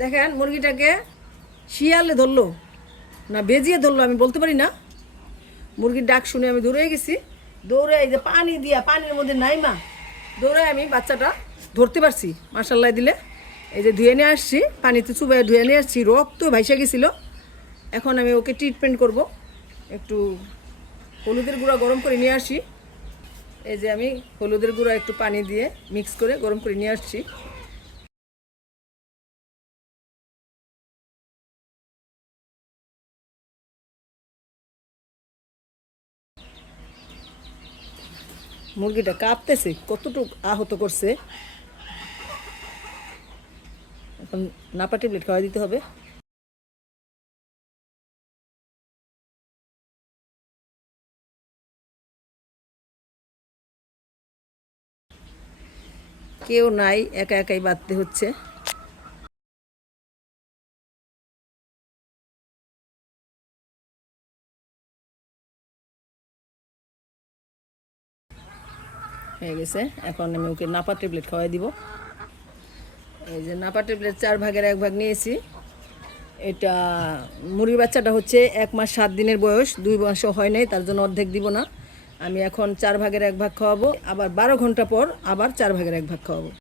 দেখেন মুরগিটাকে শিয়ালে ধরলো না বেজিয়ে ধরলো আমি বলতে পারি না। মুরগির ডাক শুনে আমি দৌড়ে গেছি, দৌড়ে এই যে পানি দিয়া পানির মধ্যে নাইমা দৌড়ে আমি বাচ্চাটা ধরতে পারছি মাশাল্লাহ দিলে। এই যে ধুয়ে নিয়ে আসছি, পানিতে চুবাই ধুয়ে নিয়ে আসছি, রক্ত ভাইসা গেছিল। এখন আমি ওকে ট্রিটমেন্ট করব। একটু হলুদের গুঁড়া গরম করে নিয়ে আসি। এই যে আমি হলুদের গুঁড়া একটু পানি দিয়ে মিক্স করে গরম করে নিয়ে আসছি। মুরগিটা কাঁপতেছে, কতটুকু আহত করছে। এখন নাপা ট্যাবলেট খাওয়া দিতে হবে। কেউ নাই, একা একাই বাঁধতে হচ্ছে। হয়ে গেছে, এখন আমি ওকে নাপা ট্যাবলেট খাওয়াই দিব। এই যে নাপা ট্যাবলেট 4 ভাগের 1 ভাগ নিয়েছি। এটা মুরগির বাচ্চাটা হচ্ছে 1 মাস 7 দিনের বয়স, 2 মাসও হয় নাই, তার জন্য অর্ধেক দিব না। আমি এখন 4 ভাগের 1 ভাগ খাওয়াবো, আবার 12 ঘন্টা পর আবার 4 ভাগের 1 ভাগ খাওয়াবো।